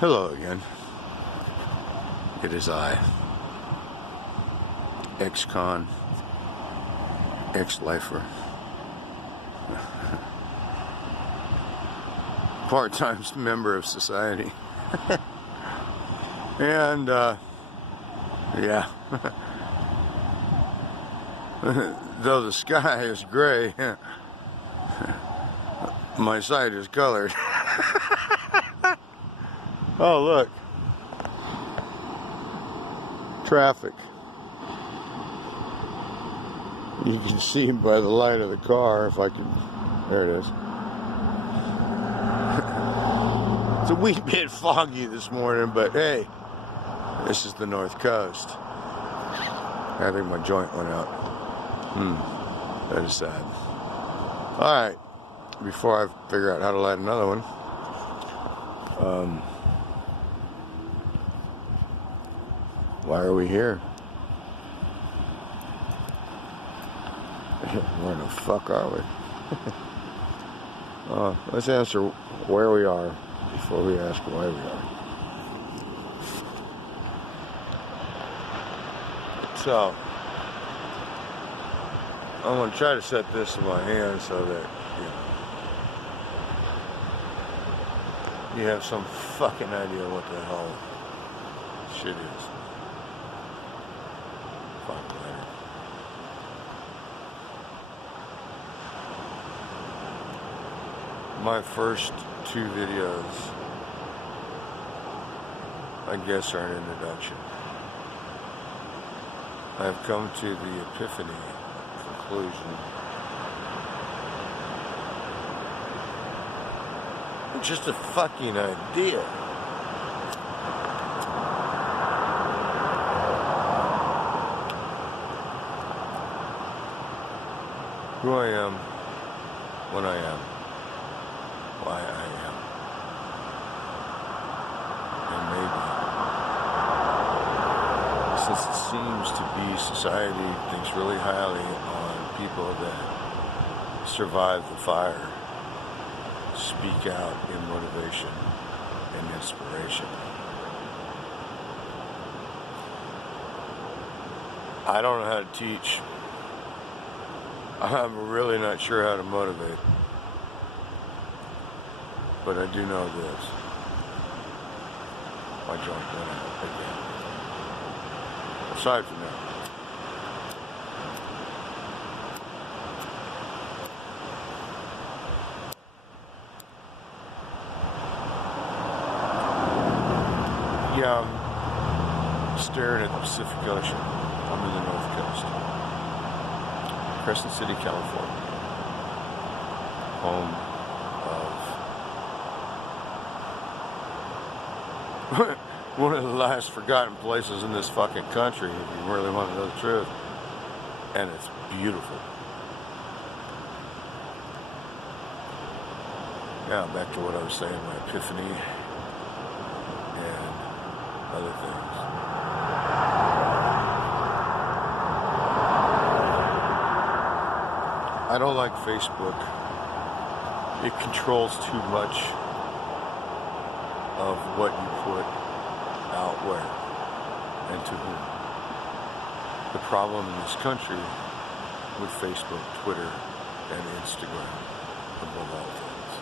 Hello again. It is I, ex-con, ex-lifer, part-time member of society, and yeah, though the sky is gray, my sight is colored. Oh, look. Traffic. You can see by the light of the car if I can. There it is. It's a wee bit foggy this morning, but hey, this is the North Coast. I think my joint went out. That is sad. Alright, before I figure out how to light another one, why are we here? Where the fuck are we? Let's answer where we are before we ask why we are. So, I'm going to try to set this in my hand so that you have some fucking idea what the hell shit is. Fuck later. My first two videos, I guess, are an introduction. I have come to the epiphany conclusion. Just a fucking idea. Who I am, when I am, why I am, and maybe, since it seems to be society thinks really highly on people that survive the fire, speak out in motivation and inspiration. I don't know how to teach. I'm really not sure how to motivate. But I do know this. My joint went out again. Aside from that. Yeah, I'm staring at the Pacific Ocean. I'm in the North Coast. Crescent City, California. Home of one of the last forgotten places in this fucking country, if you really want to know the truth. And it's beautiful. Yeah, back to what I was saying, my epiphany and other things. I don't like Facebook. It controls too much of what you put out where and to whom. The problem in this country with Facebook, Twitter, and Instagram, above all things.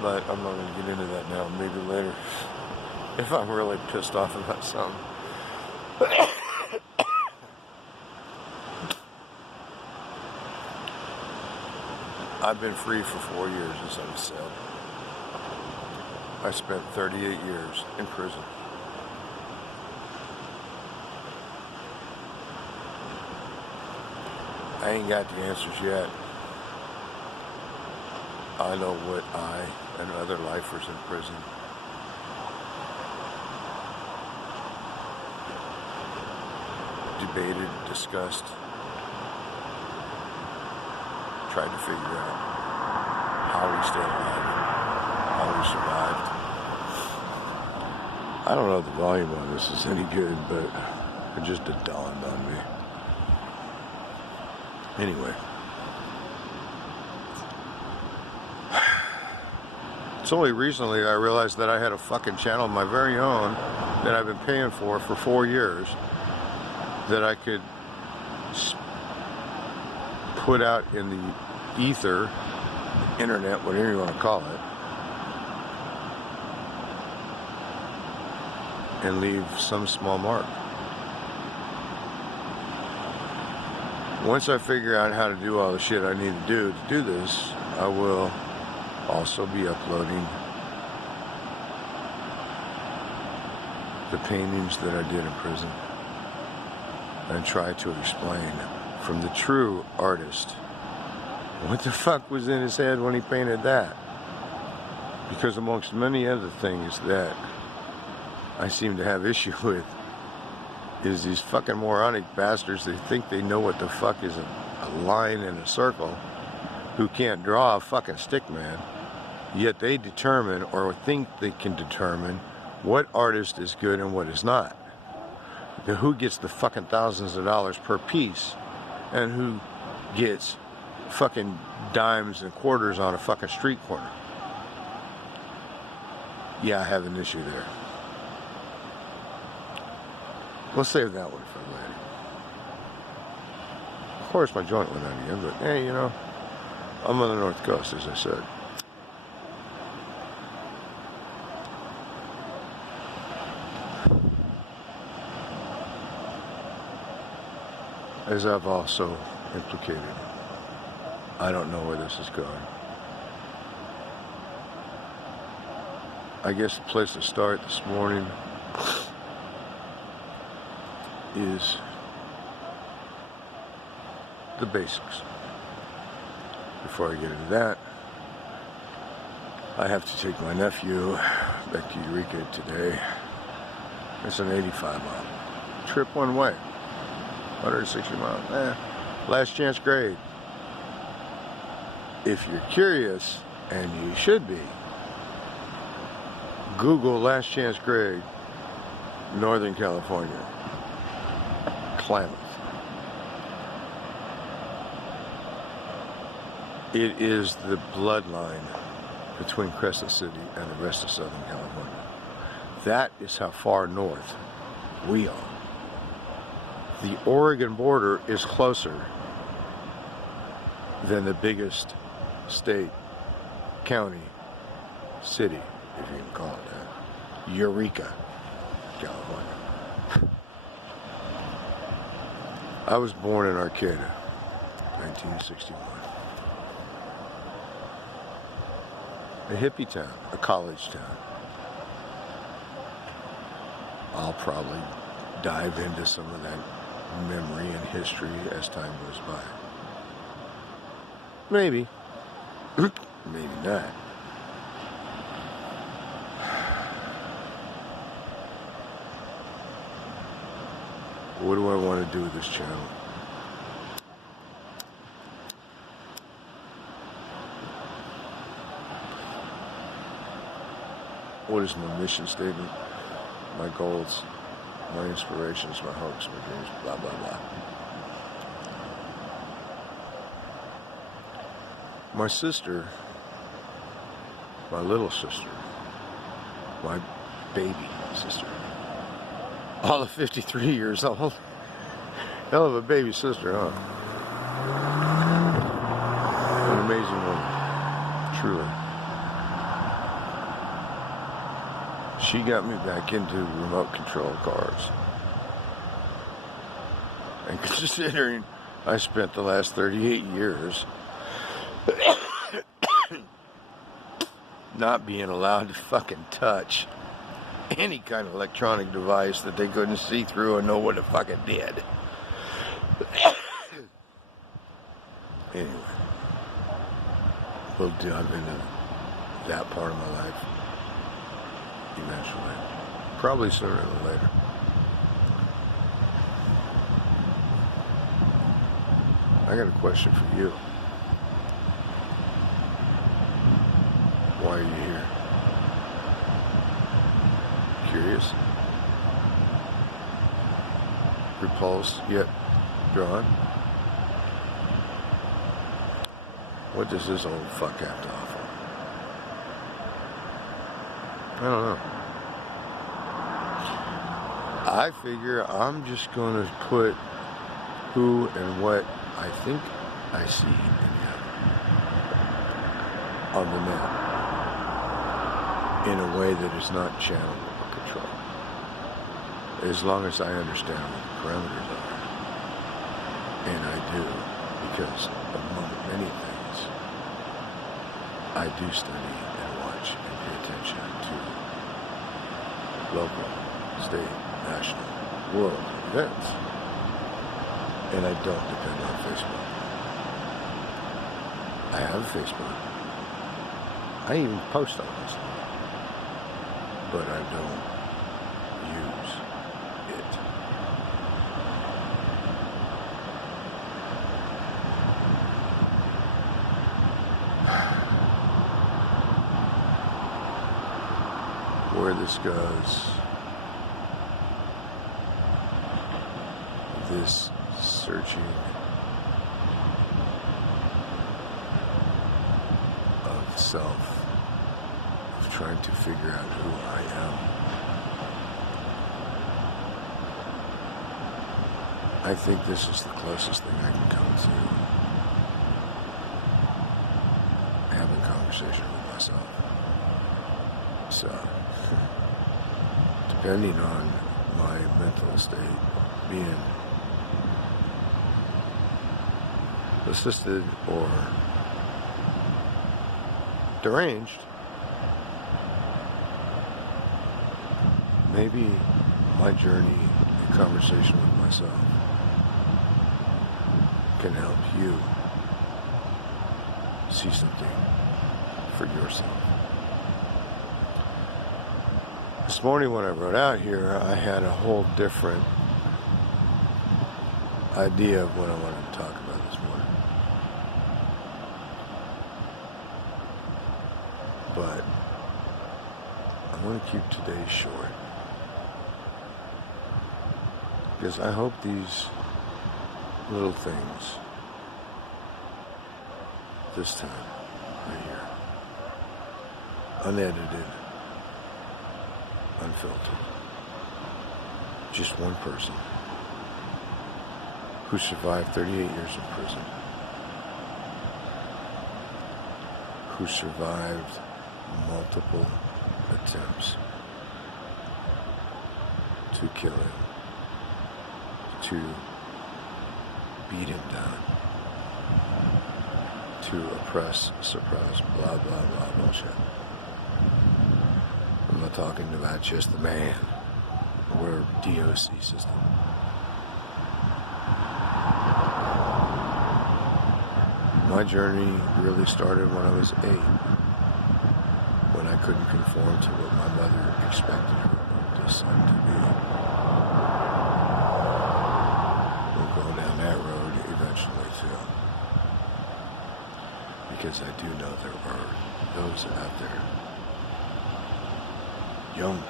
But I'm not going to get into that now. Maybe later, if I'm really pissed off about something. I've been free for 4 years, as I've said. I spent 38 years in prison. I ain't got the answers yet. I know what I and other lifers in prison debated, discussed, tried to figure out how we stayed alive, how we survived. I don't know if the volume on this is any good, but it just dawned on me. Anyway, It's only recently I realized that I had a fucking channel of my very own that I've been paying for 4 years that I could put out in the ether, internet, whatever you want to call it, and leave some small mark. Once I figure out how to do all the shit I need to do this, I will also be uploading the paintings that I did in prison and try to explain from the true artist what the fuck was in his head when he painted that. Because amongst many other things that I seem to have issue with is these fucking moronic bastards. They think they know what the fuck is a line in a circle, who can't draw a fucking stick man, yet they determine or think they can determine what artist is good and what is not. Who gets the fucking thousands of dollars per piece and who gets fucking dimes and quarters on a fucking street corner. Yeah, I have an issue there. We'll save that one for later. Of course my joint went out again, but hey, you know, I'm on the North Coast, as I said. As I've also implicated, I don't know where this is going. I guess the place to start this morning is the basics. Before I get into that, I have to take my nephew back to Eureka today. It's an 85-mile trip one way. 160 miles. Last chance grade. If you're curious, and you should be, Google last chance grade, Northern California, Klamath. It is the bloodline between Crescent City and the rest of Southern California. That is how far north we are. The Oregon border is closer than the biggest state, county, city, if you can call it that, Eureka, California. I was born in Arcata, 1961. A hippie town, a college town. I'll probably dive into some of that memory and history as time goes by. Maybe. Maybe not. What do I want to do with this channel? What is my mission statement? My goals, my inspirations, my hopes, my dreams, blah, blah, blah. My sister, my little sister, my baby sister, all of 53 years old. Hell of a baby sister, huh? An amazing woman, truly. She got me back into remote control cars. And considering I spent the last 38 years not being allowed to fucking touch any kind of electronic device that they couldn't see through and know what it fucking did. Anyway, we'll dive into that part of my life eventually. Probably sooner than later. I got a question for you. Why are you here? Curious? Repulsed, yet drawn? What does this old fuck have to offer? don't know. I figure I'm just going to put who and what I think I see in him on the net in a way that is not channeled or controlled. As long as I understand what the parameters are. And I do, because among many things, I do study and watch and pay attention to local, state, national, world events. And I don't depend on Facebook. I have Facebook. I even post on this, but I don't use it. Where this goes, this searching of self, of trying to figure out who I am. I think this is the closest thing I can come to having a conversation with myself. So, depending on my mental state being assisted or deranged, maybe my journey and conversation with myself can help you see something for yourself. This morning when I wrote out here, I had a whole different idea of what I wanted to talk about this morning. But I want to keep today short, because I hope these little things this time right here, unedited, unfiltered, just one person who survived 38 years in prison, who survived multiple attempts to kill him, to beat him down, to oppress, suppress, blah, blah, blah, bullshit. I'm not talking about just the man. We're a DOC system. My journey really started when I was 8, when I couldn't conform to what my mother expected her oldest son to be. We'll go down that road eventually too, because I do know there are those out there, young,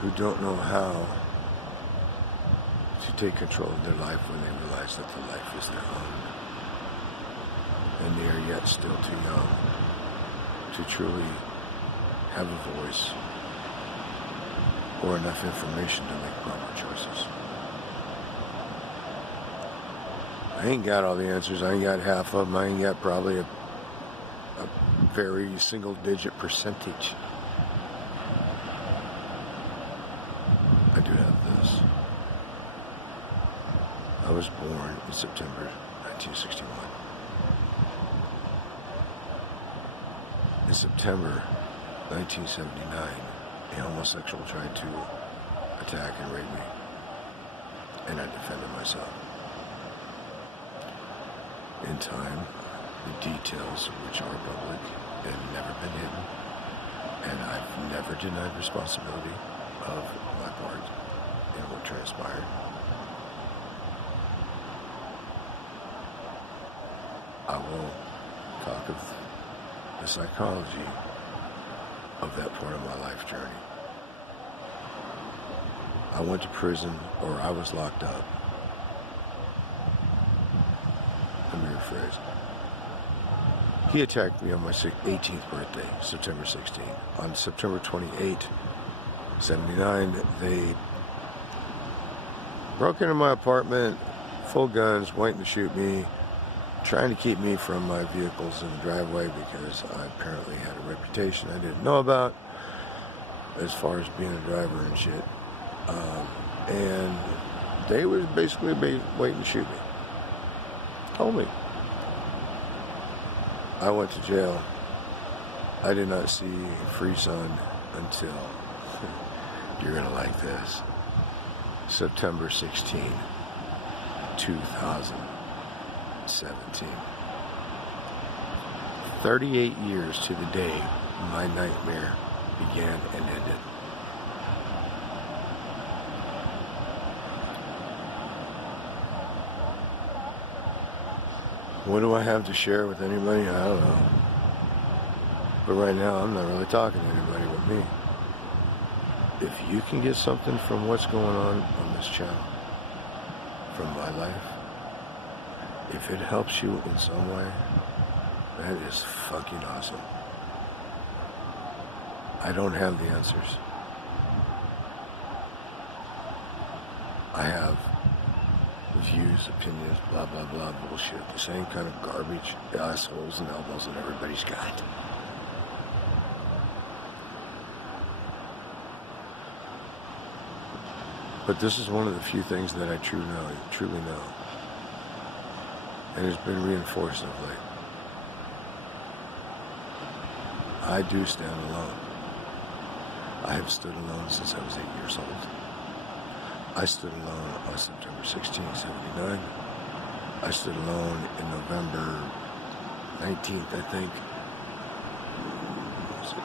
who don't know how to take control of their life when they realize that the life is their own. And they are yet still too young to truly have a voice or enough information to make proper choices. I ain't got all the answers. I ain't got half of them. I ain't got probably a very single-digit percentage. I do have this. I was born in September 1961. In September 1979, a homosexual tried to attack and rape me, and I defended myself. In time, the details of which are public and never been hidden, and I've never denied responsibility of my part in what transpired. I will talk of the psychology of that part of my life journey. I went to prison, or I was locked up. Let me rephrase. He attacked me on my 18th birthday, September 16. On September 28, 79, they broke into my apartment, full guns, waiting to shoot me, trying to keep me from my vehicles in the driveway because I apparently had a reputation I didn't know about as far as being a driver and shit. And they was basically waiting to shoot me. Told me. I went to jail. I did not see Free Sun until, you're gonna like this, September 16, 2017. 38 years to the day my nightmare began and ended. What do I have to share with anybody? I don't know. But right now, I'm not really talking to anybody but me. If you can get something from what's going on this channel, from my life, if it helps you in some way, that is fucking awesome. I don't have the answers. I have views, opinions, blah, blah, blah, bullshit. The same kind of garbage, assholes and elbows that everybody's got. But this is one of the few things that I truly know. And it's been reinforced of late. I do stand alone. I have stood alone since I was 8 years old. I stood alone on September 16, 79. I stood alone in November 19th, I think. Was it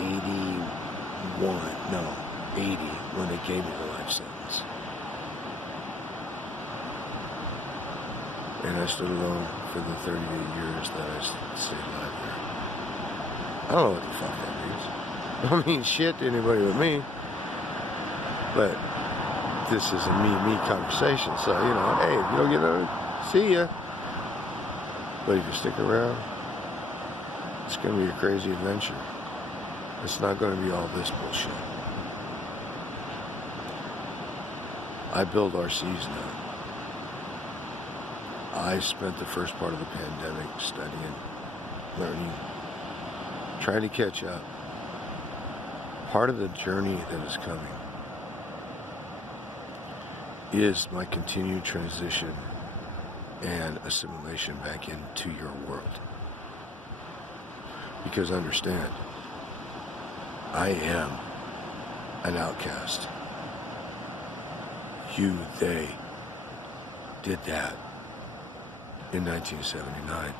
81? No, 80, when they gave me the life sentence. And I stood alone for the 38 years that I stayed alive there. I don't know what the fuck that means. I don't mean shit to anybody but me. But this is a me conversation, so, you know, hey, if you don't get on, see ya. But if you stick around, it's going to be a crazy adventure. It's not going to be all this bullshit. I build RCs now. I spent the first part of the pandemic studying, learning, trying to catch up. Part of the journey that is coming is my continued transition and assimilation back into your world. Because understand, I am an outcast. You, they, did that in 1979.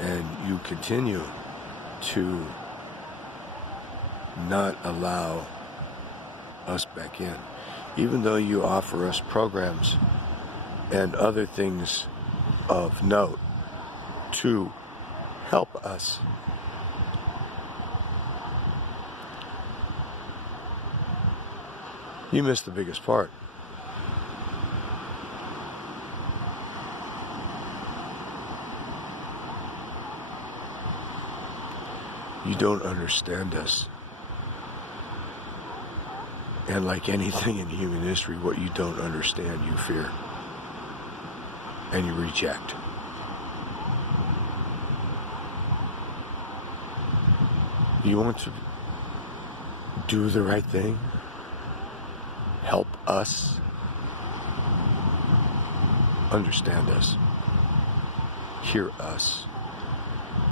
And you continue to not allow us back in, even though you offer us programs and other things of note to help us. You missed the biggest part. You don't understand us. And like anything in human history, what you don't understand, you fear. And you reject. You want to do the right thing? Help us? Understand us. Hear us.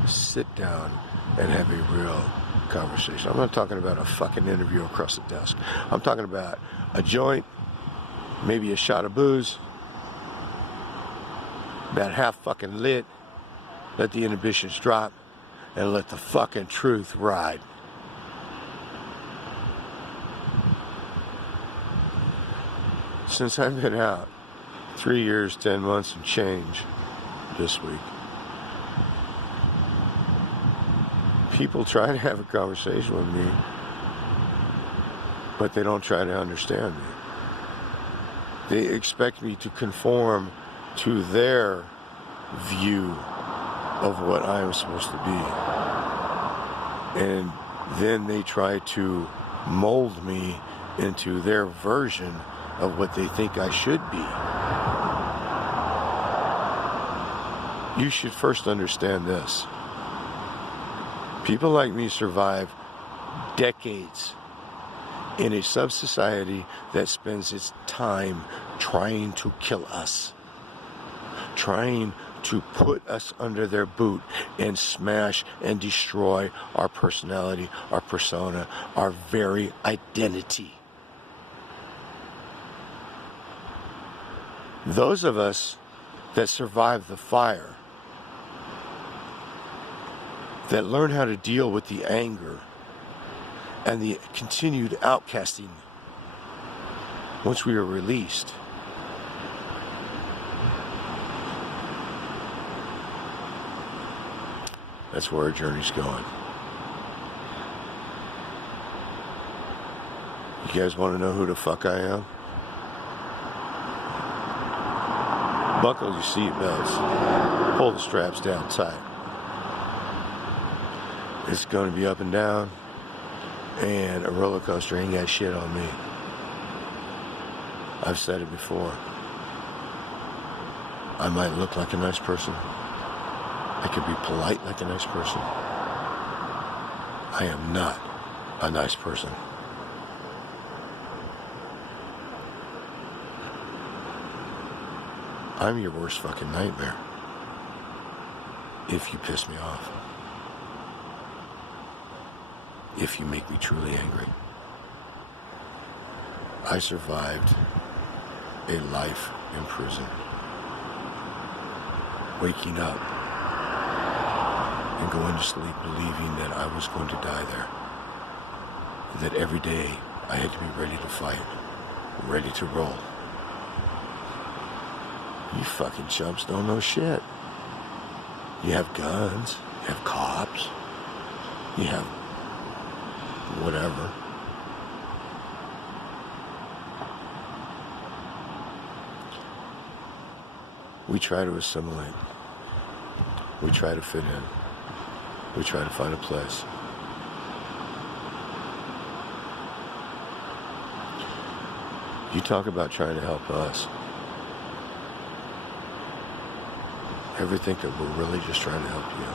Sit down and have a real conversation. I'm not talking about a fucking interview across the desk. I'm talking about a joint, maybe a shot of booze, about half fucking lit, let the inhibitions drop, and let the fucking truth ride. Since I've been out, 3 years, 10 months and change this week, people try to have a conversation with me, but they don't try to understand me. They expect me to conform to their view of what I am supposed to be. And then they try to mold me into their version of what they think I should be. You should first understand this. People like me survive decades in a sub-society that spends its time trying to kill us, trying to put us under their boot and smash and destroy our personality, our persona, our very identity. Those of us that survive the fire, that learn how to deal with the anger and the continued outcasting once we are released, that's where our journey's going. You guys want to know who the fuck I am? Buckle your seatbelts. Pull the straps down tight. It's going to be up and down, and a roller coaster ain't got shit on me. I've said it before. I might look like a nice person. I could be polite like a nice person. I am not a nice person. I'm your worst fucking nightmare if you piss me off. If you make me truly angry. I survived a life in prison. Waking up and going to sleep believing that I was going to die there. That every day I had to be ready to fight, ready to roll. You fucking chumps don't know shit. You have guns, you have cops, you have whatever. We try to assimilate. We try to fit in. We try to find a place. You talk about trying to help us. Ever think that we're really just trying to help you?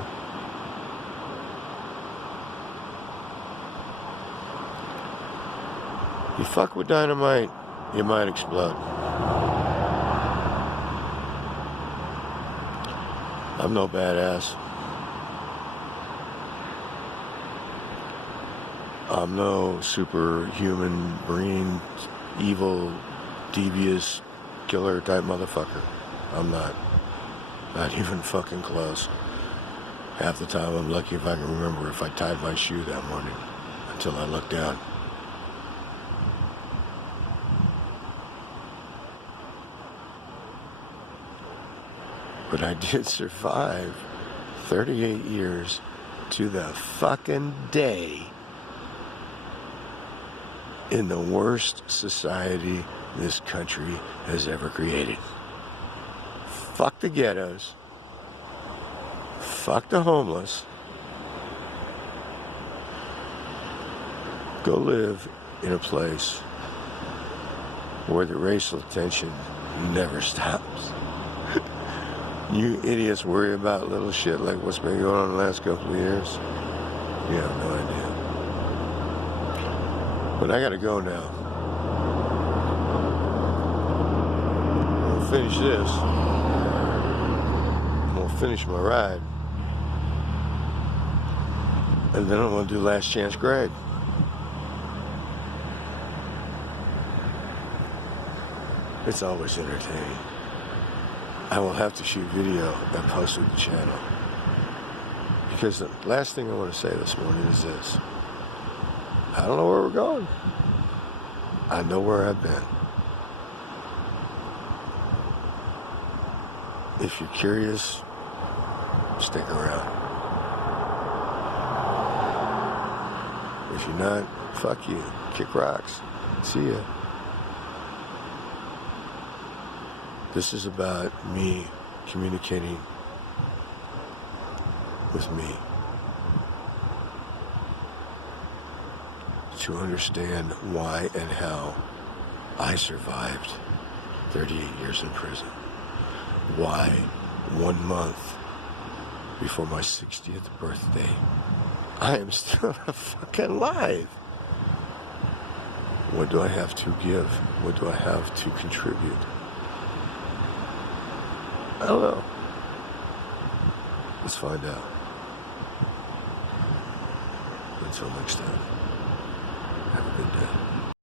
You fuck with dynamite, you might explode. I'm no badass. I'm no superhuman, brain, evil, devious, killer type motherfucker. I'm not. Not even fucking close. Half the time I'm lucky if I can remember if I tied my shoe that morning until I look down. But I did survive 38 years to the fucking day in the worst society this country has ever created. Fuck the ghettos. Fuck the homeless. Go live in a place where the racial tension never stops. You idiots worry about little shit like what's been going on the last couple of years. You have no idea. But I gotta go now. I'm gonna finish this. I'm gonna finish my ride. And then I'm gonna do Last Chance Greg. It's always entertaining. I will have to shoot video and post to the channel. Because the last thing I want to say this morning is this. I don't know where we're going. I know where I've been. If you're curious, stick around. If you're not, fuck you. Kick rocks. See ya. This is about me communicating with me to understand why and how I survived 38 years in prison. Why 1 month before my 60th birthday, I am still fucking alive. What do I have to give? What do I have to contribute? I don't know. Let's find out. Until next time, have a good day.